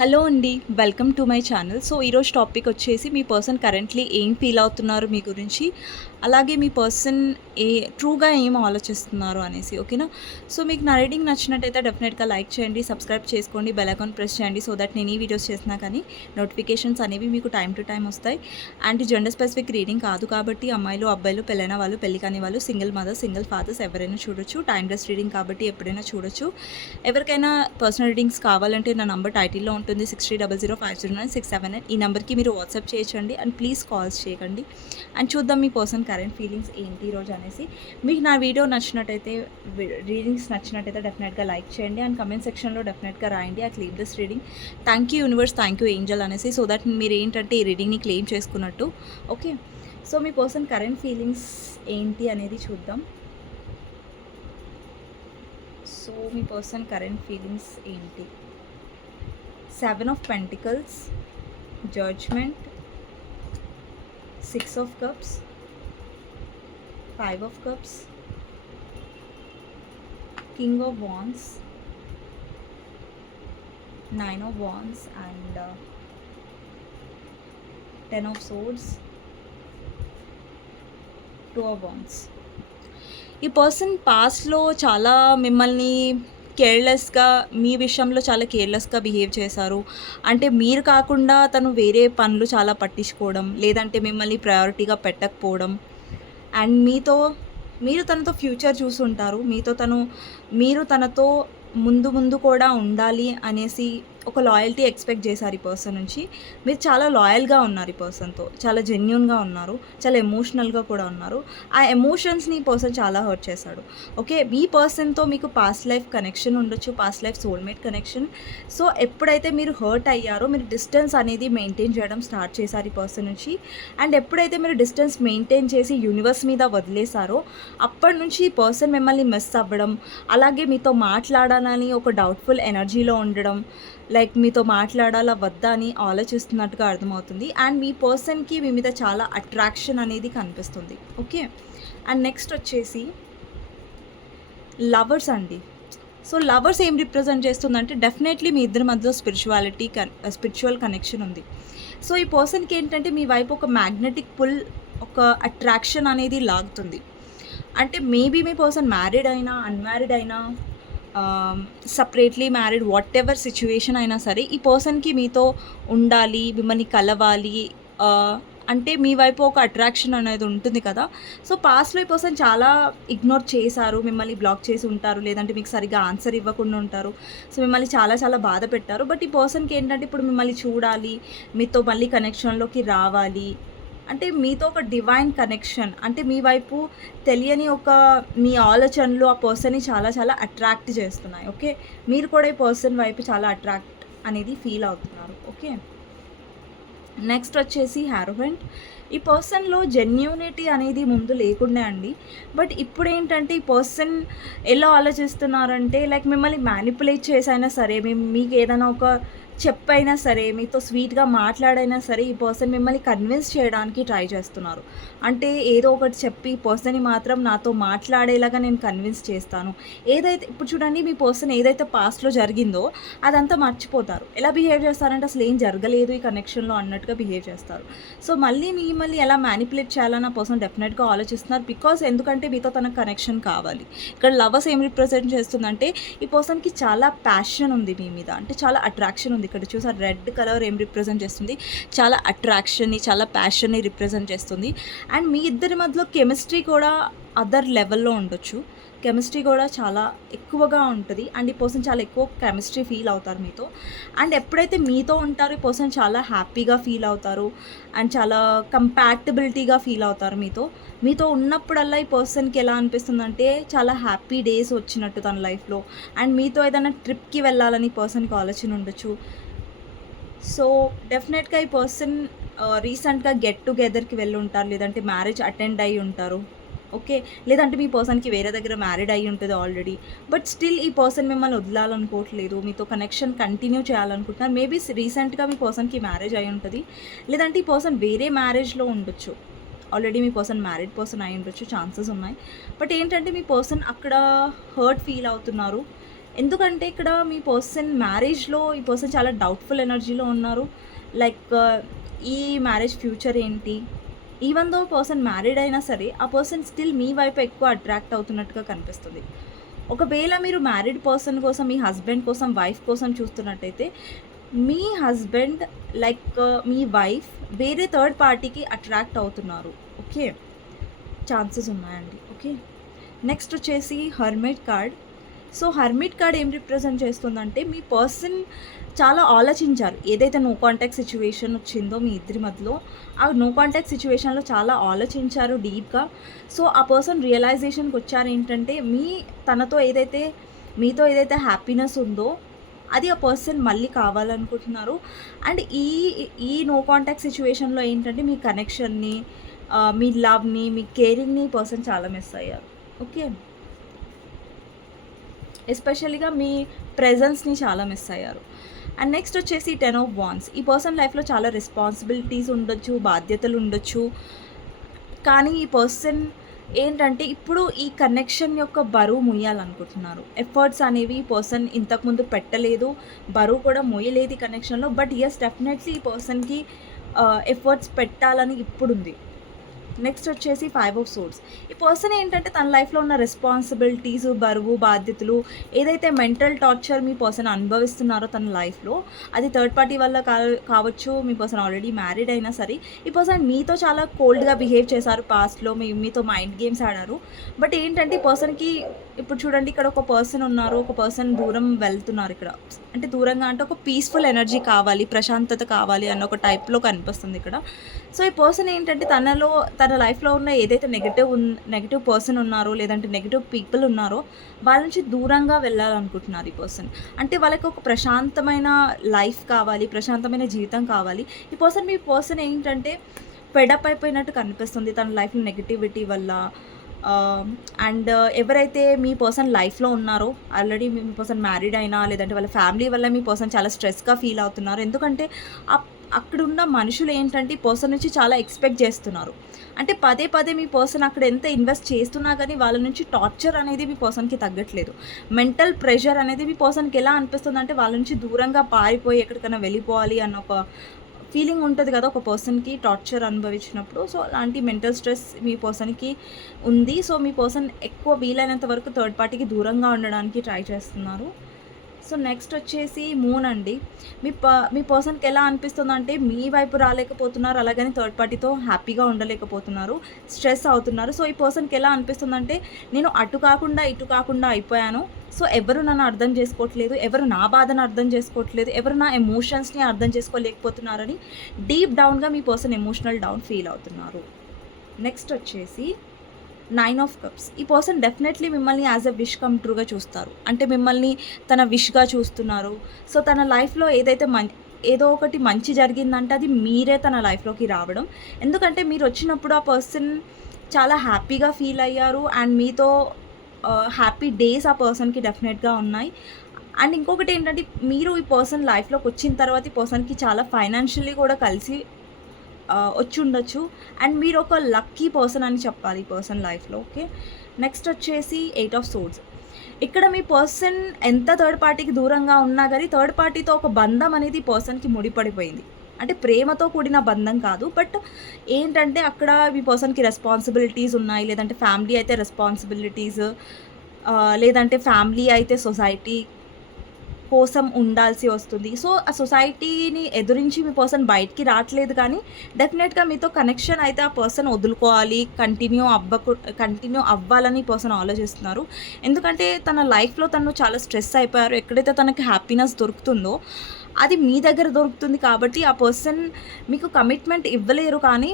Hello అండి. Welcome to my channel. So, ఈరోజు topic వచ్చేసి మీ పర్సన్ కరెంట్‌లీ ఏం ఫీల్ అవుతున్నారు మీ గురించి, అలాగే మీ పర్సన్ ట్రూగా ఏం ఆలోచిస్తున్నారు అనేసి. ఓకేనా? సో, మీకు నా రీడింగ్ నచ్చినట్టయితే డెఫినెట్‌గా లైక్ చేయండి, సబ్స్క్రైబ్ చేసుకోండి, బెల్ ఐకాన్ ప్రెస్ చేయండి. సో దట్ నేను ఈ వీడియోస్ చేసినా కానీ నోటిఫికేషన్స్ అనేవి మీకు టైమ్ టు టైమ్ వస్తాయి. అండ్ జెండర్ స్పెసిఫిక్ రీడింగ్ కాదు కాబట్టి అమ్మాయిలు, అబ్బాయిలు, పెళ్ళైన వాళ్ళు, పెళ్లి కాని వాళ్ళు, సింగిల్ మదర్, సింగిల్ ఫాదర్స్ ఎవరైనా చూడొచ్చు. టైమ్‌లెస్ రీడింగ్ కాబట్టి ఎప్పుడైనా చూడొచ్చు. ఎవరికైనా పర్సనల్ రీడింగ్స్ కావాలంటే నా నంబర్ టైటిల్లో ఉంటుంది. 6300509679. ఈ నెంబర్కి మీరు వాట్సాప్ చేయొచ్చండి. అండ్ ప్లీజ్ కాల్స్ చేయకండి. అండ్ చూద్దాం మీ పర్సన్ కరెంట్ ఫీలింగ్స్ ఏంటి ఈరోజు అనేసి. మీకు నా వీడియో నచ్చినట్టయితే, రీడింగ్స్ నచ్చినట్టయితే డెఫినెట్గా లైక్ చేయండి. అండ్ కమెంట్ సెక్షన్లో డెఫినెట్గా రాయండి I claim this reading. Thank you universe, thank you Angel అనేసి. సో దట్ మీరు ఏంటంటే ఈ రీడింగ్ని క్లెయిమ్ చేసుకున్నట్టు. ఓకే, సో మీ పర్సన్ కరెంట్ ఫీలింగ్స్ ఏంటి అనేది చూద్దాం. సో మీ పర్సన్ కరెంట్ ఫీలింగ్స్ ఏంటి? 7 of Pentacles, Judgment, 6 of Cups, 5 of Cups, King of Wands, 9 of Wands, and 10 of Swords, 2 of Wands. ఈ పర్సన్ పాస్ట్లో చాలా మిమ్మల్ని కేర్లెస్గా, మీ విషయంలో చాలా కేర్లెస్గా బిహేవ్ చేశారు. అంటే మీరు కాకుండా తను వేరే పనులు చాలా పట్టించుకోవడం, లేదంటే మిమ్మల్ని ప్రయారిటీగా పెట్టకపోవడం. అండ్ మీరు తనతో ఫ్యూచర్ చూసుంటారు. మీరు తనతో ముందు కూడా ఉండాలి అనేసి ఒక లాయల్టీ ఎక్స్పెక్ట్ చేశారు ఈ పర్సన్ నుంచి. మీరు చాలా లాయల్గా ఉన్నారు ఈ పర్సన్తో, చాలా జెన్యూన్గా ఉన్నారు, చాలా ఎమోషనల్గా కూడా ఉన్నారు. ఆ ఎమోషన్స్ని ఈ పర్సన్ చాలా హర్ట్ చేశాడు. ఓకే, మీ పర్సన్తో మీకు పాస్ట్ లైఫ్ కనెక్షన్ ఉండొచ్చు, past life soulmate connection. So ఎప్పుడైతే మీరు హర్ట్ అయ్యారో మీరు డిస్టెన్స్ అనేది మెయింటైన్ చేయడం స్టార్ట్ చేశారు ఈ పర్సన్ నుంచి. అండ్ ఎప్పుడైతే మీరు డిస్టెన్స్ మెయింటైన్ చేసి యూనివర్స్ మీద వదిలేశారో అప్పటి నుంచి ఈ పర్సన్ మిమ్మల్ని మిస్ అవ్వడం, అలాగే మీతో మాట్లాడాలని ఒక డౌట్ఫుల్ ఎనర్జీలో ఉండడం, లైక్ మీతో మాట్లాడాలా వద్దా అని ఆలోచిస్తున్నట్టుగా అర్థమవుతుంది. అండ్ మీ పర్సన్కి మీ మీద చాలా అట్రాక్షన్ అనేది కనిపిస్తుంది. ఓకే, అండ్ నెక్స్ట్ వచ్చేసి లవర్స్ అండి. సో లవర్స్ ఏం రిప్రజెంట్ చేస్తుందంటే డెఫినెట్లీ మీ ఇద్దరి మధ్యలో స్పిరిచువల్ కనెక్షన్ ఉంది. సో ఈ పర్సన్కి ఏంటంటే మీ వైపు ఒక మ్యాగ్నెటిక్ పుల్, ఒక అట్రాక్షన్ అనేది లాగుతుంది. అంటే మేబీ మీ పర్సన్ మ్యారీడ్ అయినా, అన్మ్యారీడ్ అయినా, separately married, what ever situation అయినా సరే ఈ పర్సన్కి మీతో ఉండాలి, మిమ్మల్ని కలవాలి అంటే మీ వైపు ఒక అట్రాక్షన్ అనేది ఉంటుంది కదా. సో పాస్ట్లో ఈ పర్సన్ చాలా ఇగ్నోర్ చేశారు, మిమ్మల్ని బ్లాక్ చేసి ఉంటారు, లేదంటే మీకు సరిగ్గా ఆన్సర్ ఇవ్వకుండా ఉంటారు. సో మిమ్మల్ని చాలా బాధ పెట్టారు. బట్ ఈ పర్సన్కి ఏంటంటే ఇప్పుడు మిమ్మల్ని చూడాలి, మీతో మళ్ళీ కనెక్షన్లోకి రావాలి, అంటే మీతో ఒక డివైన్ కనెక్షన్, అంటే మీ వైపు తెలియని ఒక మీ ఆలోచనలు ఆ పర్సన్ని చాలా అట్రాక్ట్ చేస్తున్నాయి. ఓకే, మీరు కూడా ఈ పర్సన్ వైపు చాలా అట్రాక్ట్ అనేది ఫీల్ అవుతున్నారు. ఓకే, నెక్స్ట్ వచ్చేసి హ్యారోవెంట్. ఈ పర్సన్లో జెన్యూనిటీ అనేది ముందు లేకుండే అండి. బట్ ఇప్పుడు ఏంటంటే ఈ పర్సన్ ఎలా ఆలోచిస్తున్నారంటే లైక్ మిమ్మల్ని మ్యానిపులేట్ చేసైనా సరే, మీకు ఏదైనా ఒక చెప్పైనా సరే, మీతో స్వీట్గా మాట్లాడైనా సరే ఈ పర్సన్ మిమ్మల్ని కన్విన్స్ చేయడానికి ట్రై చేస్తున్నారు. అంటే ఏదో ఒకటి చెప్పి పర్సన్ని మాత్రం నాతో మాట్లాడేలాగా నేను కన్విన్స్ చేస్తాను. ఏదైతే ఇప్పుడు చూడండి మీ పర్సన్ ఏదైతే పాస్ట్లో జరిగిందో అదంతా మర్చిపోతారు. ఎలా బిహేవ్ చేస్తారంటే అసలు ఏం జరగలేదు ఈ కనెక్షన్లో అన్నట్టుగా బిహేవ్ చేస్తారు. సో మిమ్మల్ని ఎలా మ్యానిపులేట్ చేయాలని ఆ పర్సన్ డెఫినెట్గా ఆలోచిస్తున్నారు. ఎందుకంటే మీతో తనకు కనెక్షన్ కావాలి. ఇక్కడ లవర్స్ ఏం రిప్రజెంట్ చేస్తుందంటే ఈ పర్సన్కి చాలా ప్యాషన్ ఉంది మీ మీద, అంటే చాలా అట్రాక్షన్ ఉంది. ఇక్కడ చూసారు రెడ్ కలర్ ఏం రిప్రజెంట్ చేస్తుంది? చాలా అట్రాక్షన్ని, చాలా ప్యాషన్ని రిప్రజెంట్ చేస్తుంది. అండ్ మీ ఇద్దరి మధ్యలో కెమిస్ట్రీ కూడా అదర్ లెవెల్లో ఉండొచ్చు. కెమిస్ట్రీ కూడా చాలా ఎక్కువగా ఉంటుంది. అండ్ ఈ పర్సన్ చాలా ఎక్కువ కెమిస్ట్రీ ఫీల్ అవుతారు మీతో. అండ్ ఎప్పుడైతే మీతో ఉంటారో ఈ పర్సన్ చాలా హ్యాపీగా ఫీల్ అవుతారు అండ్ చాలా కంపాటబిలిటీగా ఫీల్ అవుతారు మీతో ఉన్నప్పుడల్లా ఈ పర్సన్కి ఎలా అనిపిస్తుందంటే చాలా హ్యాపీ డేస్ వచ్చినట్టు తన లైఫ్లో. అండ్ మీతో ఏదైనా ట్రిప్కి వెళ్ళాలని పర్సన్కి ఆలోచన ఉండొచ్చు. సో డెఫినెట్గా ఈ పర్సన్ రీసెంట్గా గెట్ టుగెదర్కి వెళ్ళి ఉంటారు, లేదంటే మ్యారేజ్ అటెండ్ అయ్యి ఉంటారు. ఓకే, లేదంటే మీ పర్సన్కి వేరే దగ్గర మ్యారీడ్ అయ్యి ఉంటుంది ఆల్రెడీ. బట్ స్టిల్ ఈ పర్సన్ మిమ్మల్ని వదలాలనుకోవట్లేదు, మీతో కనెక్షన్ కంటిన్యూ చేయాలనుకుంటున్నారు. మేబీ రీసెంట్గా మీ పర్సన్కి మ్యారేజ్ అయి ఉంటుంది, లేదంటే ఈ పర్సన్ వేరే మ్యారేజ్లో ఉండొచ్చు. ఆల్రెడీ మీ పర్సన్ మ్యారీడ్ పర్సన్ అయి ఉండొచ్చు, ఛాన్సెస్ ఉన్నాయి. బట్ ఏంటంటే మీ పర్సన్ అక్కడ హర్ట్ ఫీల్ అవుతున్నారు. ఎందుకంటే ఇక్కడ మీ పర్సన్ మ్యారేజ్‌లో ఈ పర్సన్ చాలా డౌట్‌ఫుల్ ఎనర్జీలో ఉన్నారు. లైక్ ఈ మ్యారేజ్ ఫ్యూచర్ ఏంటి? ఈవెన్ దో పర్సన్ మ్యారీడ్ అయినా సరే, ఆ పర్సన్ స్టిల్ మీ వైపు ఎక్కువ అట్రాక్ట్ అవుతున్నట్టుగా కనిపిస్తుంది. ఒకవేళ మీరు మ్యారీడ్ పర్సన్ కోసం, మీ హస్బెండ్ కోసం, వైఫ్ కోసం చూస్తున్నట్టయితే, మీ హస్బెండ్ లైక్ మీ వైఫ్ వేరే థర్డ్ పార్టీకి అట్రాక్ట్ అవుతున్నారు. ఓకే. ఛాన్సెస్ ఉన్నాయండి. ఓకే. నెక్స్ట్ వచ్చేసి hermit card. So hermit card ఏం రిప్రజెంట్ చేస్తుందంటే, మీ పర్సన్ చాలా ఆలోచించారు. ఏదైతే నో కాంటాక్ట్ సిచ్యువేషన్ వచ్చిందో మీ ఇద్దరి మధ్యలో, ఆ నో కాంటాక్ట్ సిచ్యువేషన్‌లో చాలా ఆలోచించారు డీప్‌గా. సో ఆ పర్సన్ రియలైజేషన్‌కి వచ్చారు ఏంటంటే, మీతో ఏదైతే హ్యాపీనెస్ ఉందో, అది ఆ పర్సన్ మళ్ళీ కావాలనుకుంటున్నారు. అండ్ ఈ నో కాంటాక్ట్ సిచ్యువేషన్‌లో ఏంటంటే, మీ కనెక్షన్‌ని, మీ లవ్‌ని, మీ కేరింగ్‌ని ఈ పర్సన్ చాలా మిస్ అయ్యారు. ఓకే. ఎస్పెషల్‌గా మీ ప్రెజెన్స్‌ని చాలా మిస్ అయ్యారు. అండ్ నెక్స్ట్ వచ్చేసి 10 ఆఫ్ వాండ్స్. ఈ పర్సన్ లైఫ్‌లో చాలా రెస్పాన్సిబిలిటీస్ ఉండొచ్చు, బాధ్యతలు ఉండొచ్చు. కానీ ఈ పర్సన్ ఏంటంటే, ఇప్పుడు ఈ కనెక్షన్ యొక్క బరువు మొయ్యాలనుకుంటున్నారు. ఎఫర్ట్స్ అనేవి ఈ పర్సన్ ఇంతకుముందు పెట్టలేదు. బరువు కూడా మొయ్యలేదు ఈ కనెక్షన్‌లో. బట్ యెస్, డెఫినెట్‌లీ ఈ పర్సన్‌కి ఎఫర్ట్స్ పెట్టాలని ఇప్పుడుంది. నెక్స్ట్ వచ్చేసి 5 ఆఫ్ సోర్డ్స్. ఈ పర్సన్ ఏంటంటే, తన లైఫ్‌లో ఉన్న రెస్పాన్సిబిలిటీస్, బరువు, బాధ్యతలు, ఏదైతే మెంటల్ టార్చర్ మీ పర్సన్ అనుభవిస్తున్నారో తన లైఫ్‌లో, అది థర్డ్ పార్టీ వల్ల కావచ్చు, మీ పర్సన్ ఆల్రెడీ మ్యారీడ్ అయినా సరే, ఈ పర్సన్ మీతో చాలా కోల్డ్‌గా బిహేవ్ చేశారు పాస్ట్‌లో, మీతో మైండ్ గేమ్స్ ఆడారు. బట్ ఏంటంటే, ఈ పర్సన్‌కి ఇప్పుడు చూడండి, ఇక్కడ ఒక పర్సన్ ఉన్నారు, ఒక పర్సన్ దూరం వెళ్తున్నారు ఇక్కడ. అంటే దూరంగా అంటే ఒక పీస్‌ఫుల్ ఎనర్జీ కావాలి, ప్రశాంతత కావాలి అన్న ఒక టైప్‌లో కనిపిస్తుంది ఇక్కడ. సో ఈ పర్సన్ ఏంటంటే, తన లైఫ్‌లో ఉన్న ఏదైతే నెగెటివ్ పర్సన్ ఉన్నారో, లేదంటే నెగెటివ్ పీపుల్ ఉన్నారో, వాళ్ళ నుంచి దూరంగా వెళ్ళాలనుకుంటున్నారు ఈ పర్సన్. అంటే వాళ్ళకి ఒక ప్రశాంతమైన లైఫ్ కావాలి, ప్రశాంతమైన జీవితం కావాలి. మీ పర్సన్ ఏంటంటే, ఫెడప్ అయిపోయినట్టు కనిపిస్తుంది తన లైఫ్‌లో నెగటివిటీ వల్ల. అండ్ ఎవరైతే మీ పర్సన్ లైఫ్‌లో ఉన్నారో, ఆల్రెడీ మీ పర్సన్ మ్యారీడ్ అయినా, లేదంటే వాళ్ళ ఫ్యామిలీ వల్ల మీ పర్సన్ చాలా స్ట్రెస్‌గా ఫీల్ అవుతున్నారు. ఎందుకంటే అక్కడున్న మనుషులు ఏంటంటే, ఈ పర్సన్ నుంచి చాలా ఎక్స్‌పెక్ట్ చేస్తున్నారు. అంటే పదే పదే మీ పర్సన్ అక్కడ ఎంత ఇన్వెస్ట్ చేస్తున్నా కానీ, వాళ్ళ నుంచి టార్చర్ అనేది మీ పర్సన్‌కి తగ్గట్లేదు. మెంటల్ ప్రెషర్ అనేది మీ పర్సన్‌కి ఎలా అనిపిస్తుందంటే, వాళ్ళ నుంచి దూరంగా పారిపోయి ఎక్కడికైనా వెళ్ళిపోవాలి అన్న ఒక ఫీలింగ్ ఉంటది కదా, ఒక పర్సన్‌కి టార్చర్ అనుభవించినప్పుడు. సో అలాంటి మెంటల్ స్ట్రెస్ మీ పర్సన్‌కి ఉంది. సో మీ పర్సన్ ఎక్కువ వీలైనంత వరకు థర్డ్ పార్టీకి దూరంగా ఉండడానికి ట్రై చేస్తున్నారు. సో నెక్స్ట్ వచ్చేసి మూన్ అండి. మీ పర్సన్‌కి ఎలా అనిపిస్తుందంటే, మీ వైపు రాలేకపోతున్నారు, అలాగని థర్డ్ పార్టీతో హ్యాపీగా ఉండలేకపోతున్నారు, స్ట్రెస్ అవుతున్నారు. సో ఈ పర్సన్‌కి ఎలా అనిపిస్తుందంటే, నేను అటు కాకుండా ఇటు కాకుండా అయిపోయాను. సో ఎవరు నన్ను అర్థం చేసుకోవట్లేదు, ఎవరు నా బాధను అర్థం చేసుకోవట్లేదు, ఎవరు నా ఎమోషన్స్‌ని అర్థం చేసుకోలేకపోతున్నారని డీప్ డౌన్‌గా మీ పర్సన్ ఎమోషనల్ డౌన్ ఫీల్ అవుతున్నారు. నెక్స్ట్ వచ్చేసి 9 ఆఫ్ కప్స్. ఈ పర్సన్ డెఫినెట్లీ మిమ్మల్ని యాజ్ ఎ విష్ కమ్ ట్రూగా చూస్తారు. అంటే మిమ్మల్ని తన విష్‌గా చూస్తున్నారు. సో తన లైఫ్‌లో ఏదో ఒకటి మంచి జరిగిందంటే, అది మీరే తన లైఫ్‌లోకి రావడం. ఎందుకంటే మీరు వచ్చినప్పుడు ఆ పర్సన్ చాలా హ్యాపీగా ఫీల్ అయ్యారు. అండ్ మీతో హ్యాపీ డేస్ ఆ పర్సన్‌కి డెఫినెట్‌గా ఉన్నాయి. అండ్ ఇంకొకటి ఏంటంటే, మీరు ఈ పర్సన్ లైఫ్‌లోకి వచ్చిన తర్వాత ఈ పర్సన్‌కి చాలా ఫైనాన్షియల్లీ కూడా కలిసి వచ్చుండొచ్చు. అండ్ మీరు ఒక లక్కీ పర్సన్ అని చెప్పాలి ఈ పర్సన్ లైఫ్‌లో. ఓకే. నెక్స్ట్ వచ్చేసి 8 ఆఫ్ సోర్డ్స్. ఇక్కడ మీ పర్సన్ ఎంత థర్డ్ పార్టీకి దూరంగా ఉన్నా గానీ, థర్డ్ పార్టీతో ఒక బంధం అనేది ఈ పర్సన్‌కి ముడిపడిపోయింది. అంటే ప్రేమతో కూడిన బంధం కాదు. బట్ ఏంటంటే, అక్కడ మీ పర్సన్‌కి రెస్పాన్సిబిలిటీస్ ఉన్నాయి. లేదంటే ఫ్యామిలీ అయితే రెస్పాన్సిబిలిటీస్, లేదంటే ఫ్యామిలీ అయితే సొసైటీ కోసం ఉండాల్సి వస్తుంది. సో ఆ సొసైటీని ఎదురించి మీ పర్సన్ బయటికి రావట్లేదు, కానీ డెఫినెట్‌గా మీతో కనెక్షన్ అయితే ఆ పర్సన్ వదులుకోవాలి, కంటిన్యూ అవ్వాలని పర్సన్ ఆలోచిస్తున్నారు. ఎందుకంటే తన లైఫ్‌లో తను చాలా స్ట్రెస్ అయిపోయారు. ఎక్కడైతే తనకి హ్యాపీనెస్ దొరుకుతుందో, అది మీ దగ్గర దొరుకుతుంది కాబట్టి ఆ పర్సన్ మీకు కమిట్మెంట్ ఇవ్వలేరు, కానీ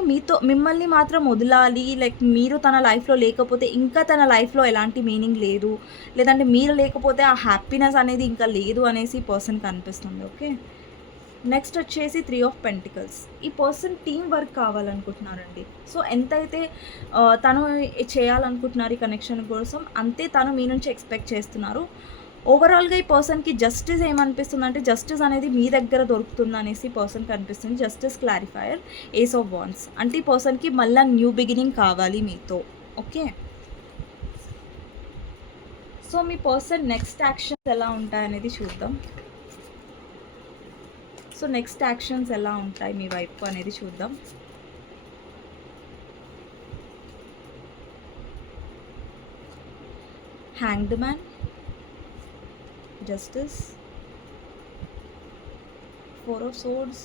మిమ్మల్ని మాత్రం వదలాలి. లైక్ మీరు తన లైఫ్‌లో లేకపోతే ఇంకా తన లైఫ్‌లో ఎలాంటి మీనింగ్ లేదు, లేదంటే మీరు లేకపోతే ఆ హ్యాపీనెస్ అనేది ఇంకా లేదు అనేసి పర్సన్‌కి అనిపిస్తుంది. ఓకే. నెక్స్ట్ వచ్చేసి 3 ఆఫ్ పెంటికల్స్. ఈ పర్సన్ టీమ్ వర్క్ కావాలనుకుంటున్నారండి. సో ఎంతైతే తను చేయాలనుకుంటున్నారు ఈ కనెక్షన్ కోసం, అంతే తను మీ నుంచి ఎక్స్‌పెక్ట్ చేస్తున్నారు. ఓవరాల్‌గా ఈ పర్సన్‌కి జస్టిస్ ఏమనిపిస్తుందంటే, జస్టిస్ అనేది మీ దగ్గర దొరుకుతుందనేసి పర్సన్‌కి అనిపిస్తుంది. Justice clarifier, ace of wands. అంటే ఈ పర్సన్‌కి మళ్ళా న్యూ బిగినింగ్ కావాలి మీతో. ఓకే. సో మీ పర్సన్ నెక్స్ట్ యాక్షన్స్ ఎలా ఉంటాయనేది చూద్దాం. సో నెక్స్ట్ యాక్షన్స్ ఎలా ఉంటాయి మీ వైపు అనేది చూద్దాం. Hanged man, justice, 4 of swords,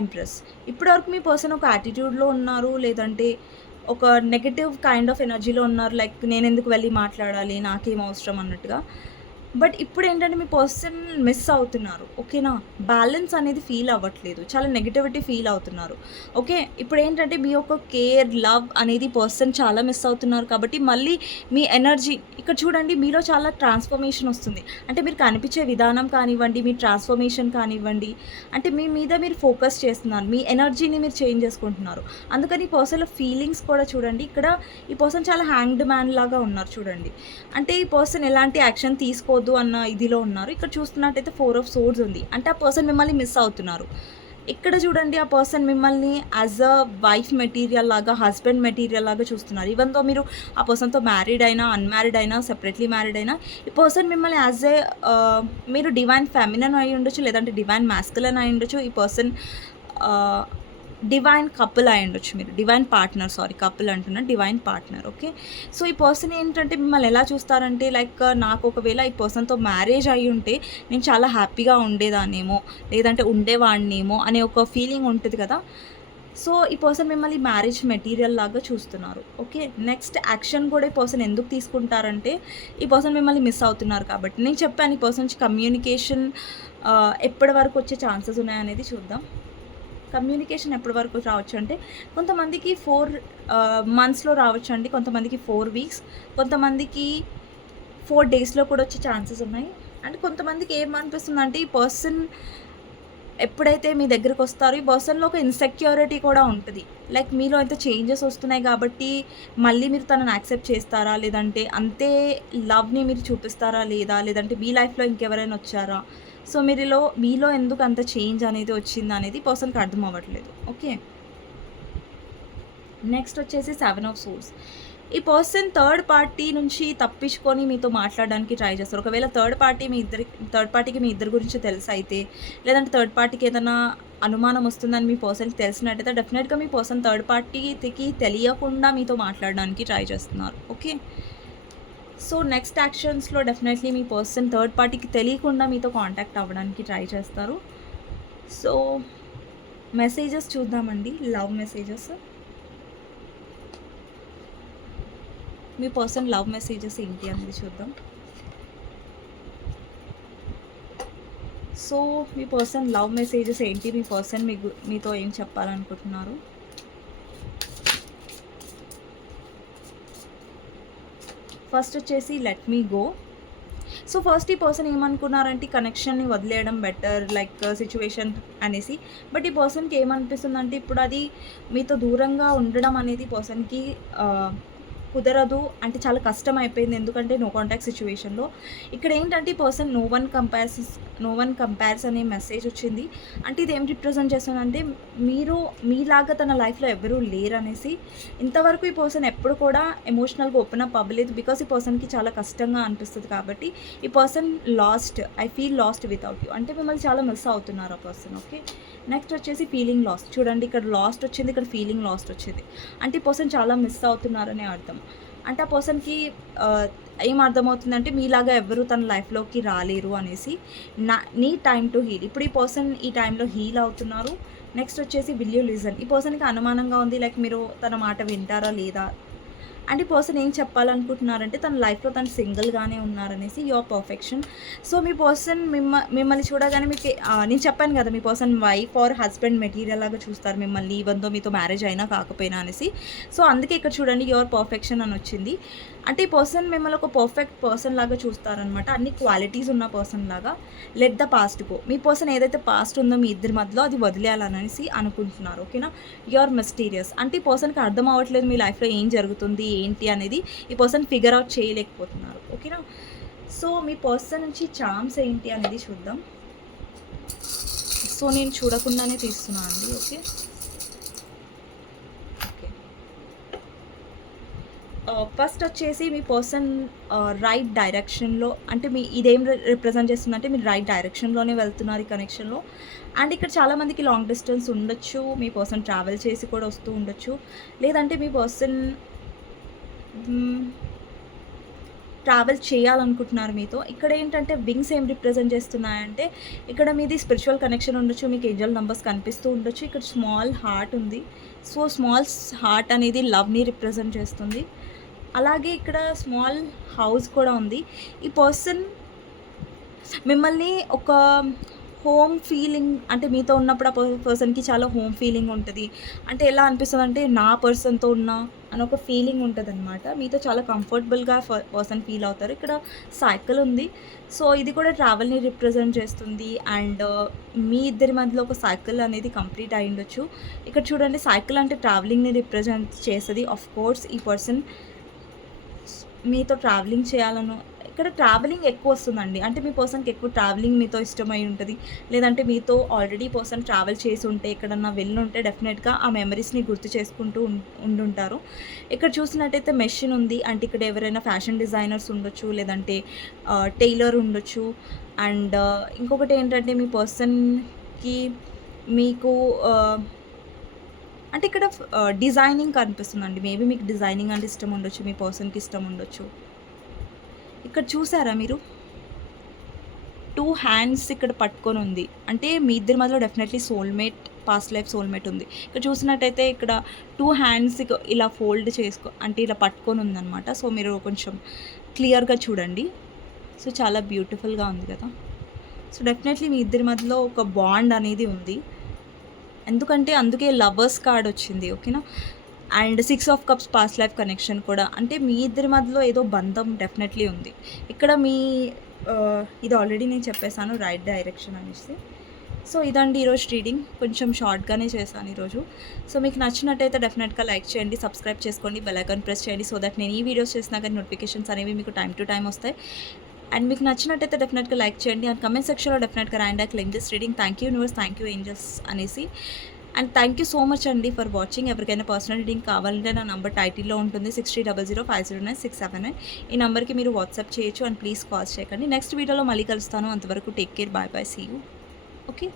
empress. ఇప్పటివరకు మీ పర్సన్ ఒక యాటిట్యూడ్లో ఉన్నారు, లేదంటే ఒక నెగటివ్ కైండ్ ఆఫ్ ఎనర్జీలో ఉన్నారు. లైక్ నేను ఎందుకు వెళ్ళి మాట్లాడాలి, నాకేం అవసరం అన్నట్టుగా. బట్ ఇప్పుడు ఏంటంటే మీ పర్సన్ మిస్ అవుతున్నారు. ఓకేనా, బ్యాలెన్స్ అనేది ఫీల్ అవ్వట్లేదు, చాలా నెగిటివిటీ ఫీల్ అవుతున్నారు. ఓకే, ఇప్పుడు ఏంటంటే మీ యొక్క కేర్, లవ్ అనేది పర్సన్ చాలా మిస్ అవుతున్నారు. కాబట్టి మళ్ళీ మీ ఎనర్జీ ఇక్కడ చూడండి, మీలో చాలా ట్రాన్స్ఫర్మేషన్ వస్తుంది. అంటే మీరు కనిపించే విధానం కానివ్వండి, మీ ట్రాన్స్ఫర్మేషన్ కానివ్వండి, అంటే మీ మీద మీరు ఫోకస్ చేస్తున్నారు, మీ ఎనర్జీని మీరు చేంజ్ చేసుకుంటున్నారు. అందుకని ఈ పర్సన్లో ఫీలింగ్స్ కూడా చూడండి, ఇక్కడ ఈ పర్సన్ చాలా హ్యాంగ్డ్ మ్యాన్ లాగా ఉన్నారు చూడండి. అంటే ఈ పర్సన్ ఎలాంటి యాక్షన్ తీసుకోవద్దు అన్న ఇదిలో ఉన్నారు. ఇక్కడ చూస్తున్నట్టయితే 4 ఆఫ్ సోర్డ్స్ ఉంది, అంటే ఆ పర్సన్ మిమ్మల్ని మిస్ అవుతున్నారు. ఇక్కడ చూడండి, ఆ పర్సన్ మిమ్మల్ని యాజ్ అ వైఫ్ మెటీరియల్ లాగా, హస్బెండ్ మెటీరియల్ లాగా చూస్తున్నారు. ఈవెన్ తో మీరు ఆ పర్సన్తో మ్యారీడ్ అయినా, అన్మ్యారీడ్ అయినా, సెపరేట్లీ మ్యారీడ్ అయినా, ఈ పర్సన్ మిమ్మల్ని యాజ్ ఏ మీరు డివైన్ ఫెమినన్ అయి ఉండొచ్చు, లేదంటే డివైన్ మాస్కులన్ అయి ఉండొచ్చు. ఈ పర్సన్ డివైన్ కపుల్ అయి ఉండొచ్చు, మీరు డివైన్ పార్ట్నర్, సారీ కపుల్ అంటున్నా, డివైన్ పార్ట్నర్. ఓకే, సో ఈ పర్సన్ ఏంటంటే మిమ్మల్ని ఎలా చూస్తారంటే, లైక్ నాకు ఒకవేళ ఈ పర్సన్తో మ్యారేజ్ అయ్యి ఉంటే నేను చాలా హ్యాపీగా ఉండేదాన్నేమో, లేదంటే ఉండేవాడినేమో అనే ఒక ఫీలింగ్ ఉంటుంది కదా. సో ఈ పర్సన్ మిమ్మల్ని మ్యారేజ్ మెటీరియల్ లాగా చూస్తున్నారు. ఓకే, నెక్స్ట్ యాక్షన్ కూడా ఈ పర్సన్ ఎందుకు తీసుకుంటారంటే, ఈ పర్సన్ మిమ్మల్ని మిస్ అవుతున్నారు కాబట్టి. నేను చెప్పాను ఈ పర్సన్ నుంచి కమ్యూనికేషన్ ఎప్పటి వరకు వచ్చే ఛాన్సెస్ ఉన్నాయనేది చూద్దాం. కమ్యూనికేషన్ ఎప్పటి వరకు రావచ్చు అంటే, కొంతమందికి 4 మంత్స్లో రావచ్చు అండి, కొంతమందికి 4 వీక్స్, కొంతమందికి 4 డేస్లో కూడా వచ్చే ఛాన్సెస్ ఉన్నాయి. అండ్ కొంతమందికి ఏమనిపిస్తుంది అంటే, ఈ పర్సన్ ఎప్పుడైతే మీ దగ్గరకు వస్తారో ఈ పర్సన్లో ఒక ఇన్సెక్యూరిటీ కూడా ఉంటుంది. లైక్ మీలో అయితే చేంజెస్ వస్తున్నాయి కాబట్టి మళ్ళీ మీరు తనని యాక్సెప్ట్ చేస్తారా, లేదంటే అంతే లవ్ని మీరు చూపిస్తారా లేదా, లేదంటే మీ లైఫ్లో ఇంకెవరైనా వచ్చారా. సో మీలో ఎందుకు అంత చేంజ్ అనేది వచ్చింది అనేది పర్సన్కి అర్థం అవ్వట్లేదు. ఓకే, నెక్స్ట్ వచ్చేసి 7 ఆఫ్ సోర్డ్స్. ఈ పర్సన్ థర్డ్ పార్టీ నుంచి తప్పించుకొని మీతో మాట్లాడడానికి ట్రై చేస్తారు. ఒకవేళ థర్డ్ పార్టీకి మీ ఇద్దరి గురించి తెలుసు అయితే, లేదంటే థర్డ్ పార్టీకి ఏదైనా అనుమానం వస్తుందని మీ పర్సన్కి తెలిసినట్టయితే, డెఫినెట్గా మీ పర్సన్ థర్డ్ పార్టీకి తెలియకుండా మీతో మాట్లాడడానికి ట్రై చేస్తున్నారు. ఓకే, సో నెక్స్ట్ యాక్షన్స్లో డెఫినెట్లీ మీ పర్సన్ థర్డ్ పార్టీకి తెలియకుండా మీతో కాంటాక్ట్ అవ్వడానికి ట్రై చేస్తారు. సో మెసేజెస్ చూద్దామండి, లవ్ మెసేజెస్. మీ పర్సన్ లవ్ మెసేజెస్ ఏంటి అనేది చూద్దాం. సో మీ పర్సన్ లవ్ మెసేజెస్ ఏంటి, మీ పర్సన్ మీతో ఏం చెప్పాలనుకుంటున్నారు. ఫస్ట్ వచ్చేసి let me go. So first ఈ పర్సన్ ఏమనుకున్నారంటే కనెక్షన్ని వదిలేయడం బెటర్, లైక్ సిచ్యువేషన్ అనేసి. బట్ ఈ పర్సన్కి ఏమనిపిస్తుందంటే, ఇప్పుడు అది మీతో దూరంగా ఉండడం అనేది పర్సన్కి కుదరదు, అంటే చాలా కష్టం అయిపోయింది. ఎందుకంటే నో కాంటాక్ట్ సిచ్యువేషన్లో ఇక్కడ ఏంటంటే ఈ పర్సన్ నో వన్ కంపేర్స్ అనే మెసేజ్ వచ్చింది. అంటే ఇది ఏం రిప్రజెంట్ చేస్తుందంటే, మీలాగా తన లైఫ్లో ఎవరూ లేరు అనేసి. ఇంతవరకు ఈ పర్సన్ ఎప్పుడు కూడా ఎమోషనల్గా ఓపెన్ అప్ అవ్వలేదు, బికాస్ ఈ పర్సన్కి చాలా కష్టంగా అనిపిస్తుంది కాబట్టి. ఈ person I feel last without you, అంటే మిమ్మల్ని చాలా మిస్ అవుతున్నారు ఆ పర్సన్. ఓకే, నెక్స్ట్ వచ్చేసి ఫీలింగ్ లాస్ట్. చూడండి, ఇక్కడ లాస్ట్ వచ్చింది, ఇక్కడ ఫీలింగ్ లాస్ట్ వచ్చింది. అంటే ఈ పర్సన్ చాలా మిస్ అవుతున్నారనే అర్థం. అంటే ఆ పర్సన్కి ఏం అర్థమవుతుందంటే, మీలాగా ఎవరు తన లైఫ్లోకి రాలేరు అనేసి. నీ టైం టు హీల్. ఇప్పుడు ఈ పర్సన్ ఈ టైంలో హీల్ అవుతున్నారు. నెక్స్ట్ వచ్చేసి విల్ యూ లిజన్. ఈ పర్సన్కి అనుమానంగా ఉంది, లైక్ మీరు తన మాట వింటారా లేదా. అండ్ ఈ పర్సన్ ఏం చెప్పాలనుకుంటున్నారంటే, తన లైఫ్లో తను సింగిల్గానే ఉన్నారనేసి, యువర్ పర్ఫెక్షన్. సో మీ పర్సన్ మిమ్మల్ని చూడగానే మీకు నేను చెప్పాను కదా, మీ person wife or husband material లాగా చూస్తారు మిమ్మల్ని, ఈవెన్ దో మీతో మ్యారేజ్ అయినా కాకపోయినా అనేసి. సో అందుకే ఇక్కడ చూడండి యువర్ పర్ఫెక్షన్ అని వచ్చింది. అంటే ఈ పర్సన్ మిమ్మల్ని ఒక పర్ఫెక్ట్ పర్సన్ లాగా చూస్తారనమాట, అన్ని క్వాలిటీస్ ఉన్న పర్సన్ లాగా. Let the past go. Me person ఏదైతే పాస్ట్ ఉందో మీ ఇద్దరి మధ్యలో, అది వదిలేయాలనేసి అనుకుంటున్నారు. ఓకేనా, యువర్ మిస్టీరియస్. అంటే ఈ పర్సన్కి అర్థం అవ్వట్లేదు మీ లైఫ్లో ఏం జరుగుతుంది ఏంటి అనేది, ఈ పర్సన్ ఫిగర్ అవుట్ చేయలేకపోతున్నారు. ఓకేనా, సో మీ పర్సన్ నుంచి చార్మ్స్ ఏంటి అనేది చూద్దాం. సో నేను చూడకుండానే తీస్తున్నాను అండి. ఓకే, ఫస్ట్ వచ్చేసి మీ పర్సన్ రైట్ డైరెక్షన్‌లో అంటే ఇదేం రిప్రజెంట్ చేస్తుందంటే మీరు రైట్ డైరెక్షన్‌లోనే వెళ్తున్నారు ఈ కనెక్షన్‌లో. అండ్ ఇక్కడ చాలామందికి లాంగ్ డిస్టెన్స్ ఉండొచ్చు. మీ పర్సన్ ట్రావెల్ చేసి కూడా వస్తూ ఉండొచ్చు. లేదంటే మీ పర్సన్ హ్మ్. ట్రావెల్ చేయాలనుకుంటున్నారు మీతో. ఇక్కడేంటంటే వింగ్స్ ఏం రిప్రజెంట్ చేస్తున్నాయంటే, ఇక్కడ మీది స్పిరిచువల్ కనెక్షన్ ఉండొచ్చు. మీకు ఏంజెల్ నంబర్స్ కనిపిస్తూ ఉండొచ్చు. ఇక్కడ స్మాల్ హార్ట్ ఉంది. సో, స్మాల్ హార్ట్ అనేది లవ్‌ని రిప్రజెంట్ చేస్తుంది. అలాగే ఇక్కడ స్మాల్ హౌస్ కూడా ఉంది. ఈ పర్సన్ మిమ్మల్ని ఒక హోమ్ ఫీలింగ్ అంటే మీతో ఉన్నప్పుడు ఆ పర్సన్‌కి చాలా హోమ్ ఫీలింగ్ ఉంటది. అంటే ఎలా అనిపిస్తదంటే నా పర్సన్‌తో ఉన్నా అని ఒక ఫీలింగ్ ఉంటదనమాట. మీతో చాలా కంఫర్టబుల్‌గా పర్సన్ ఫీల్ అవుతారు. ఇక్కడ సైకిల్ ఉంది. సో, ఇది కూడా ట్రావెల్‌ని రిప్రజెంట్ చేస్తుంది. అండ్ మీ ఇద్దరి మధ్యలో ఒక సైకిల్ అనేది కంప్లీట్ అయ్యుండొచ్చు. ఇక్కడ చూడండి సైకిల్ అంటే ట్రావెలింగ్‌ని రిప్రజెంట్ చేస్తది. ఆఫ్‌కోర్స్ ఈ పర్సన్ మీతో ట్రావెలింగ్ చేయాలను ఇక్కడ ట్రావెలింగ్ ఎక్కువొస్తుందండి. అంటే మీ పర్సన్‌కి ఎక్కువ ట్రావెలింగ్ మీతో ఇష్టమై ఉంటది. లేదంటే మీతో ఆల్రెడీ పర్సన్ ట్రావెల్ చేసుంటే, ఎక్కడన్నా వెళ్ళుంటే డెఫినెట్‌గా ఆ మెమరీస్‌ని గుర్తు చేసుకుంటూ ఉండుంటారు. ఇక్కడ చూసినట్టయితే మెషిన్ ఉంది. అంటే ఇక్కడ ఎవరైనా ఫ్యాషన్ డిజైనర్స్ ఉండొచ్చు. లేదంటే టైలర్ ఉండొచ్చు. అండ్ ఇంకొకటేంటంటే మీ పర్సన్‌కి మీకు అంటే ఇక్కడ డిజైనింగ్ కనిపిస్తుందండి. మేబీ మీకు డిజైనింగ్ అంటే ఇష్టం ఉండొచ్చు. మీ పర్సన్‌కి ఇష్టం ఉండొచ్చు. ఇక్కడ చూసారా మీరు? 2 హ్యాండ్స్ ఇక్కడ పట్టుకొనుంది. అంటే మీ ఇద్దరి మధ్యలో definitely soulmate, past life soulmate ఉంది. ఇక్కడ చూసినట్టయితే ఇక్కడ 2 హ్యాండ్స్ ఇలా ఫోల్డ్ అంటే ఇలా పట్టుకొనుందనమాట. సో, మీరు కొంచెం క్లియర్‌గా చూడండి. సో, చాలా బ్యూటిఫుల్‌గా ఉంది కదా! సో, డెఫినెట్‌లీ మీ ఇద్దరి మధ్యలో ఒక బాండ్ అనేది ఉంది. అందుకే లవర్స్ కార్డ్ వచ్చింది. ఓకేనా? And 6 of cups past life connection కూడా. అంటే మీ ఇద్దరి మధ్యలో ఏదో బంధం డెఫినెట్‌లీ ఉంది. ఇక్కడ ఇది ఆల్రెడీ నేను చెప్పేసాను రైట్ డైరెక్షన్ అనేసి. సో, ఇదండి ఈరోజు రీడింగ్. కొంచెం షార్ట్‌గానే చేశాను ఈరోజు. సో, మీకు నచ్చినట్టయితే డెఫినెట్‌గా లైక్ చేయండి, సబ్స్క్రైబ్ చేసుకోండి, బెల్ ఐకాన్ ప్రెస్ చేయండి. సో దట్ నేను ఈ వీడియోస్ చేసినా కానీ నోటిఫికేషన్స్ అనేవి మీకు టైమ్ టు టైమ్ వస్తాయి. అండ్ మీకు నచ్చినట్టయితే డెఫినెట్‌గా లైక్ చేయండి. అండ్ కామెంట్ సెక్షన్‌లో డెఫినెట్‌గా రాయండి claim this reading. Thank you universe, thank you angels అనేసి. And thank you so much అండి ఫర్ వాచింగ్. ఎవరికైనా పర్సనల్ రీడింగ్ కావాలంటే నా నంబర్ టైటిల్లో ఉంటుంది 6300509679. ఈ నెంబర్కి మీరు వాట్సాప్ చేయొచ్చు. అండ్ ప్లీజ్ కాల్ చేయకండి. నెక్స్ట్ వీడియోలో మళ్ళీ కలుస్తాను. అంతవరకు take care, bye bye, see you. Okay.